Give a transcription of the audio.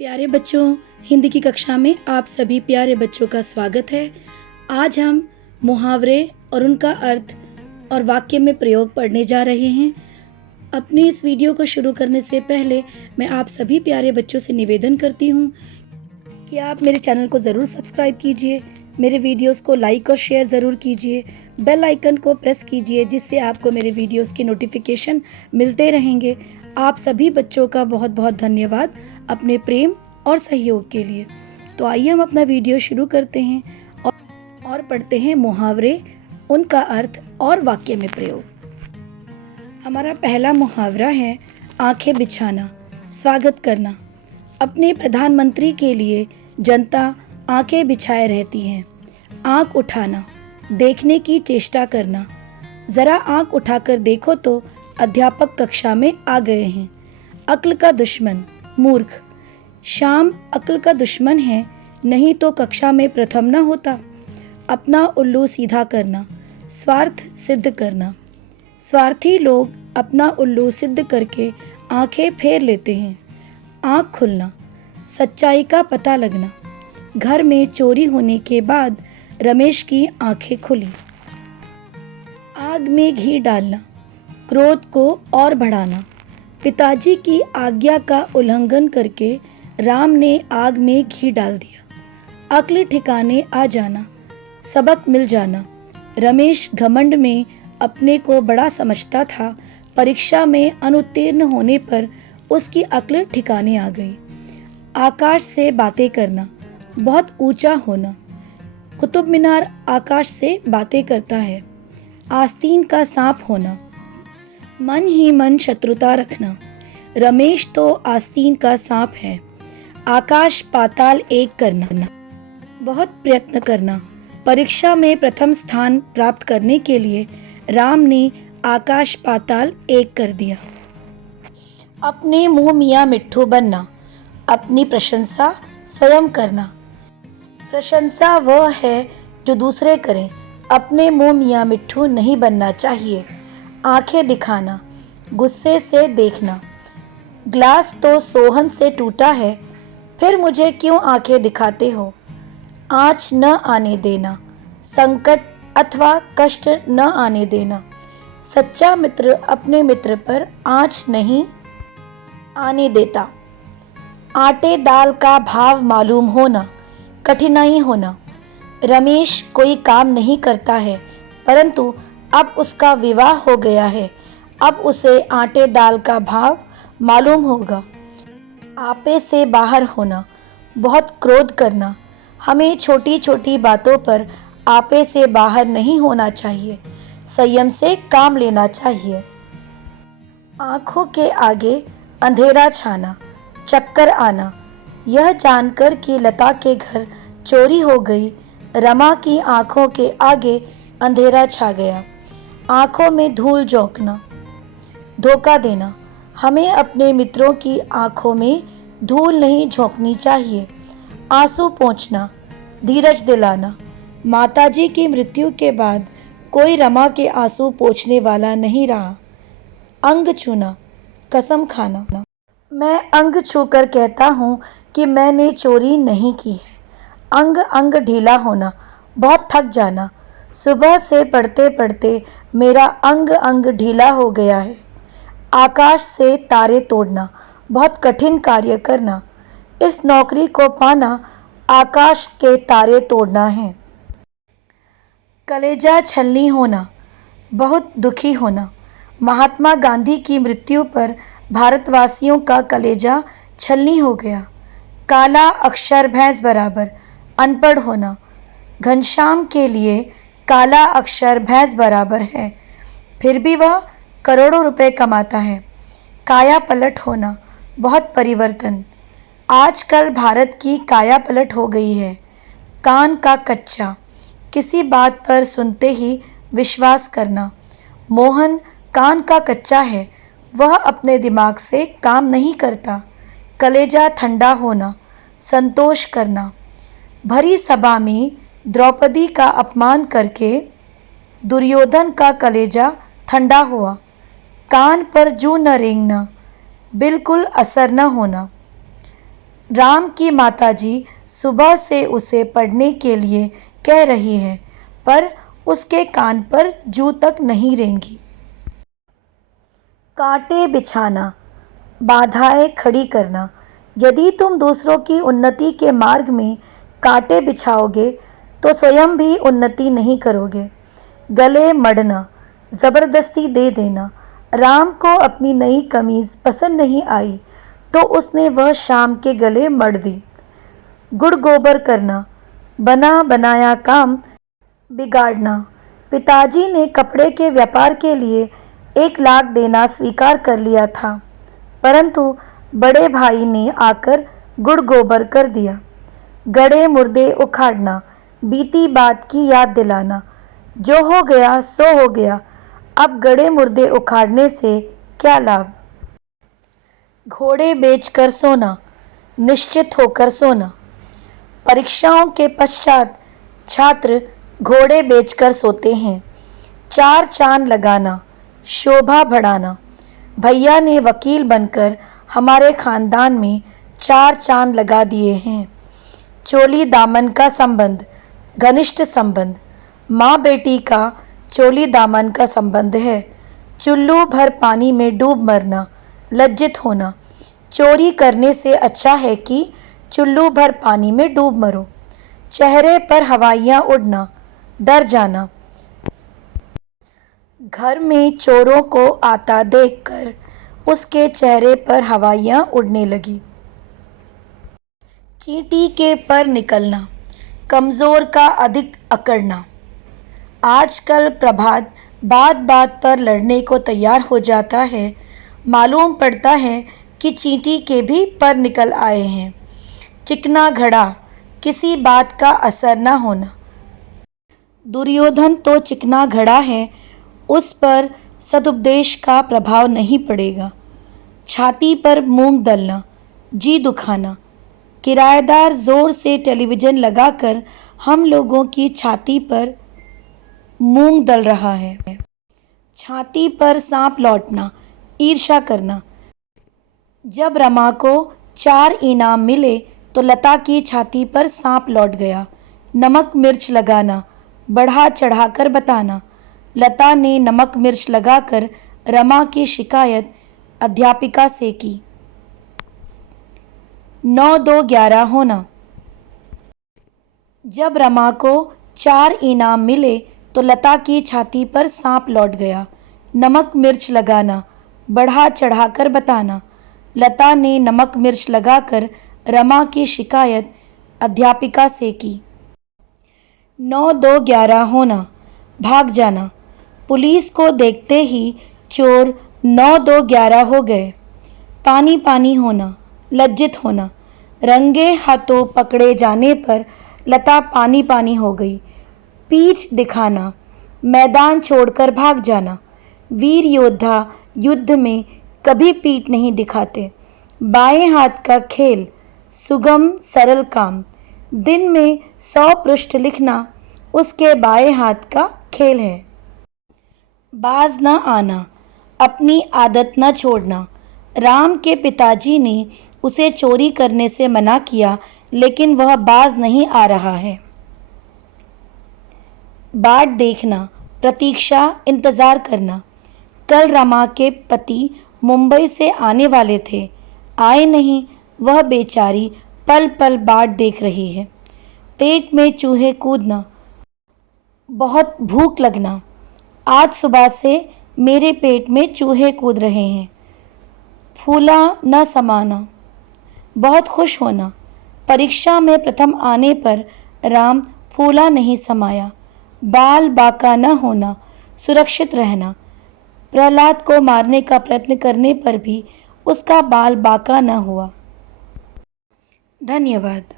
प्यारे बच्चों, हिंदी की कक्षा में आप सभी प्यारे बच्चों का स्वागत है। आज हम मुहावरे और उनका अर्थ और वाक्य में प्रयोग पढ़ने जा रहे हैं। अपनी इस वीडियो को शुरू करने से पहले मैं आप सभी प्यारे बच्चों से निवेदन करती हूँ कि आप मेरे चैनल को ज़रूर सब्सक्राइब कीजिए, मेरे वीडियोस को लाइक और शेयर ज़रूर कीजिए, बेल आइकन को प्रेस कीजिए जिससे आपको मेरे वीडियोस की नोटिफिकेशन मिलते रहेंगे। आप सभी बच्चों का बहुत बहुत धन्यवाद अपने प्रेम और सहयोग के लिए। तो आइए हम अपना वीडियो शुरू करते हैं और पढ़ते हैं मुहावरे, उनका अर्थ और वाक्य में प्रयोग। हमारा पहला मुहावरा है आंखें बिछाना, स्वागत करना। अपने प्रधानमंत्री के लिए जनता आंखें बिछाए रहती है। आंख उठाना, देखने की चेष्टा करना। ज़रा आंख उठाकर देखो तो अध्यापक कक्षा में आ गए हैं। अक्ल का दुश्मन, मूर्ख। शाम अक्ल का दुश्मन है, नहीं तो कक्षा में प्रथम न होता। अपना उल्लू सीधा करना, स्वार्थ सिद्ध करना। स्वार्थी लोग अपना उल्लू सिद्ध करके आंखें फेर लेते हैं। आँख खुलना, सच्चाई का पता लगना। घर में चोरी होने के बाद रमेश की आंखें खुली। आग में घी डालना, क्रोध को और बढ़ाना। पिताजी की आज्ञा का उल्लंघन करके राम ने आग में घी डाल दिया। अक्ल ठिकाने आ जाना, सबक मिल जाना। रमेश घमंड में अपने को बड़ा समझता था। परीक्षा में अनुत्तीर्ण होने पर उसकी अक्ल ठिकाने आ गई। आकाश से बातें करना, बहुत ऊंचा होना। कुतुब मीनार आकाश से बातें करता है। आस्तीन का सांप होना, मन ही मन शत्रुता रखना। रमेश तो आस्तीन का सांप है। आकाश पाताल एक करना, बहुत प्रयत्न करना। परीक्षा में प्रथम स्थान प्राप्त करने के लिए राम ने आकाश पाताल एक कर दिया। अपने मुंह मियाँ मिट्ठू बनना, अपनी प्रशंसा स्वयं करना। प्रशंसा वह है जो दूसरे करें, अपने मुंह मियाँ मिट्ठू नहीं बनना चाहिए। आंखें दिखाना, गुस्से से देखना। ग्लास तो सोहन से टूटा है, फिर मुझे क्यों आंखें दिखाते हो। आँच न आने देना, संकट अथवा कष्ट न आने देना। सच्चा मित्र अपने मित्र पर आँच नहीं आने देता। आटे दाल का भाव मालूम होना, कठिनाई होना। रमेश कोई काम नहीं करता है, परंतु अब उसका विवाह हो गया है। अब उसे आटे दाल का भाव मालूम होगा। आपे से बाहर होना, बहुत क्रोध करना। हमें छोटी छोटी बातों पर आपे से बाहर नहीं होना चाहिए, संयम से काम लेना चाहिए। आँखों के आगे अंधेरा छाना, चक्कर आना। यह जानकर कि लता के घर चोरी हो गई, रमा की आँखों के आगे अंधेरा छा गया। आँखों में धूल झोंकना, धोखा देना। हमें अपने मित्रों की आँखों में धूल नहीं झोंकनी चाहिए। आंसू पोंछना, धीरज दिलाना। माताजी की मृत्यु के बाद कोई रमा के आंसू पोंछने वाला नहीं रहा। अंग छूना, कसम खाना। मैं अंग छूकर कहता हूँ कि मैंने चोरी नहीं की है। अंग अंग ढीला होना, बहुत थक जाना। सुबह से पढ़ते पढ़ते मेरा अंग अंग ढीला हो गया है। आकाश से तारे तोड़ना, बहुत कठिन कार्य करना। इस नौकरी को पाना आकाश के तारे तोड़ना है। कलेजा छलनी होना, बहुत दुखी होना। महात्मा गांधी की मृत्यु पर भारतवासियों का कलेजा छलनी हो गया। काला अक्षर भैंस बराबर, अनपढ़ होना। घनश्याम के लिए काला अक्षर भैंस बराबर है, फिर भी वह करोड़ों रुपए कमाता है। काया पलट होना, बहुत परिवर्तन। आजकल भारत की काया पलट हो गई है। कान का कच्चा, किसी बात पर सुनते ही विश्वास करना। मोहन कान का कच्चा है, वह अपने दिमाग से काम नहीं करता। कलेजा ठंडा होना, संतोष करना। भरी सभा में द्रौपदी का अपमान करके दुर्योधन का कलेजा ठंडा हुआ। कान पर जूं न रेंगना, बिल्कुल असर न होना। राम की माताजी सुबह से उसे पढ़ने के लिए कह रही है, पर उसके कान पर जूं तक नहीं रेंगी। कांटे बिछाना, बाधाएं खड़ी करना। यदि तुम दूसरों की उन्नति के मार्ग में कांटे बिछाओगे तो स्वयं भी उन्नति नहीं करोगे। गले मढ़ना, जबरदस्ती दे देना। राम को अपनी नई कमीज पसंद नहीं आई तो उसने वह शाम के गले मढ़ दी। गुड़ गोबर करना, बना बनाया काम बिगाड़ना। पिताजी ने कपड़े के व्यापार के लिए 1 लाख देना स्वीकार कर लिया था, परंतु बड़े भाई ने आकर गुड़ गोबर कर दिया। गड़े मुर्दे उखाड़ना, बीती बात की याद दिलाना। जो हो गया सो हो गया, अब गड़े मुर्दे उखाड़ने से क्या लाभ। घोड़े बेचकर सोना, निश्चित होकर सोना। परीक्षाओं के पश्चात छात्र घोड़े बेचकर सोते हैं। 4 चांद लगाना, शोभा बढ़ाना। भैया ने वकील बनकर हमारे खानदान में 4 चांद लगा दिए हैं। चोली दामन का संबंध, घनिष्ठ संबंध। माँ बेटी का चोली दामन का संबंध है। चुल्लू भर पानी में डूब मरना, लज्जित होना। चोरी करने से अच्छा है कि चुल्लू भर पानी में डूब मरो। चेहरे पर हवाइयाँ उड़ना, डर जाना। घर में चोरों को आता देखकर उसके चेहरे पर हवाइयाँ उड़ने लगी। चींटी के पर निकलना, कमज़ोर का अधिक अकड़ना। आजकल प्रभात बात बात पर लड़ने को तैयार हो जाता है। मालूम पड़ता है कि चींटी के भी पर निकल आए हैं। चिकना घड़ा, किसी बात का असर न होना। दुर्योधन तो चिकना घड़ा है, उस पर सदुपदेश का प्रभाव नहीं पड़ेगा। छाती पर मूंग दलना, जी दुखाना। किराएदार जोर से टेलीविज़न लगाकर हम लोगों की छाती पर मूंग दल रहा है। छाती पर सांप लौटना, ईर्ष्या करना। जब रमा को 4 इनाम मिले तो लता की छाती पर सांप लौट गया। नमक मिर्च लगाना, बढ़ा चढ़ाकर बताना। लता ने नमक मिर्च लगाकर रमा की शिकायत अध्यापिका से की। 9-2-11 होना। जब रमा को 4 इनाम मिले तो लता की छाती पर सांप लौट गया। नमक मिर्च लगाना, बढ़ा चढ़ाकर बताना। लता ने नमक मिर्च लगाकर रमा की शिकायत अध्यापिका से की। 9-2-11 होना, भाग जाना। पुलिस को देखते ही चोर 9-2-11 हो गए। पानी पानी होना, लज्जित होना। रंगे हाथों पकड़े जाने पर लता पानी पानी हो गई। पीठ दिखाना, मैदान छोड़कर भाग जाना। वीर योद्धा युद्ध में कभी पीठ नहीं दिखाते। बाएं हाथ का खेल, सुगम सरल काम। दिन में 100 पृष्ठ लिखना उसके बाएं हाथ का खेल है। बाज न आना, अपनी आदत न छोड़ना। राम के पिताजी ने उसे चोरी करने से मना किया, लेकिन वह बाज नहीं आ रहा है। बाट देखना, प्रतीक्षा, इंतज़ार करना। कल रमा के पति मुंबई से आने वाले थे, आए नहीं। वह बेचारी पल पल बाट देख रही है। पेट में चूहे कूदना, बहुत भूख लगना। आज सुबह से मेरे पेट में चूहे कूद रहे हैं। फूला न समाना, बहुत खुश होना। परीक्षा में प्रथम आने पर राम फूला नहीं समाया। बाल बाका न होना, सुरक्षित रहना। प्रहलाद को मारने का प्रयत्न करने पर भी उसका बाल बाका न हुआ। धन्यवाद।